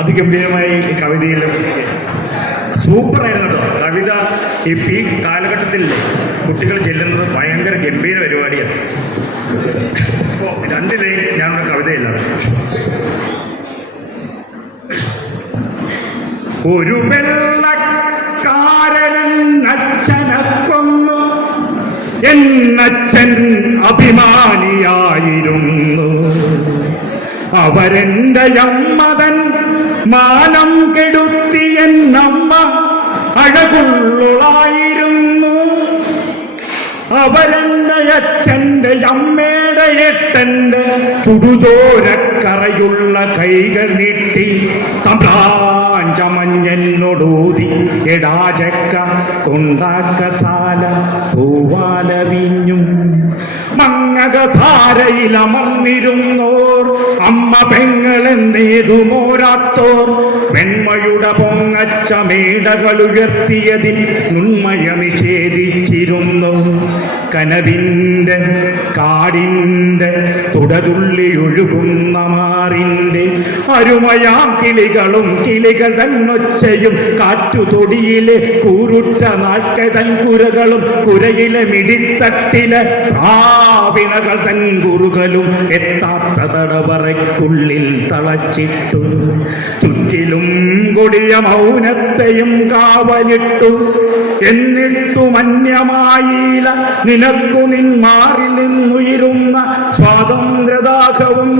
അതിഗംഭീരമായി ഈ കവിതയിലും സൂപ്പറായിരുന്നു കേട്ടോ. കവിത ഈ കാലഘട്ടത്തിൽ കുട്ടികൾ ചെല്ലുന്നത് ഭയങ്കര ഗംഭീര പരിപാടിയാണ്. അപ്പോൾ രണ്ട് ലൈൻ ഞാനൊരു കവിതയിലാണ്. ഒരു വെള്ളക്കാരൻ അച്ഛനെ കൊന്നു എന്നച്ഛൻ അഭിമാനിയായിരുന്നു. അവരെന്റെ അമ്മതൻ മാനം കെടുത്തി എന്നമ്മ അഴകുള്ളായിരുന്നു. അവരെന്റെ അച്ഛന്റെ അമ്മയുടെ എട്ടന്റെ ചുടുചോരക്കറയുള്ള കൈകൾ നീട്ടി തമ്പ്രാഞ്ചമഞ്ഞെന്നോടൂതി എടാചക്ക കൊണ്ടാക്കസാല പൂവാല വീഞ്ഞും മങ്ങകസാരയിലമർന്നിരുന്നോർ അമ്മ പെങ്ങളെന്നേതുമോരാത്തോർ വെണ്മയുടെ പൊങ്ങച്ച മേടകളുയർത്തിയതിൽ നുണ്മയ നിഷേധിച്ചിരുന്നു. കനവിന്റെ കാടിന്റെ തുടതുള്ളി ഒഴുകുന്ന മാറിന്റെ അരുമയാം കിളികളും കിളികൾ തന്നൊച്ചയും കാറ്റുതൊടിയിലെ കൂരുറ്റ നാൽക്കതൻ കുരകളും കുരയിലെ മിടിത്തട്ടിലെ പ്രാവിണകൾ തൻ കുറുകലും എത്താത്ത തടവറയ്ക്കുള്ളിൽ തളച്ചിട്ടു. ചുറ്റിലും കൊടിയ മൗനത്തെയും കാവലിട്ടു. എന്നിട്ടു മന്യമായില്ല നിനക്കു നിന്മാറിൽ നിന്നുയരുന്ന സ്വാതന്ത്ര്യദാഹവും.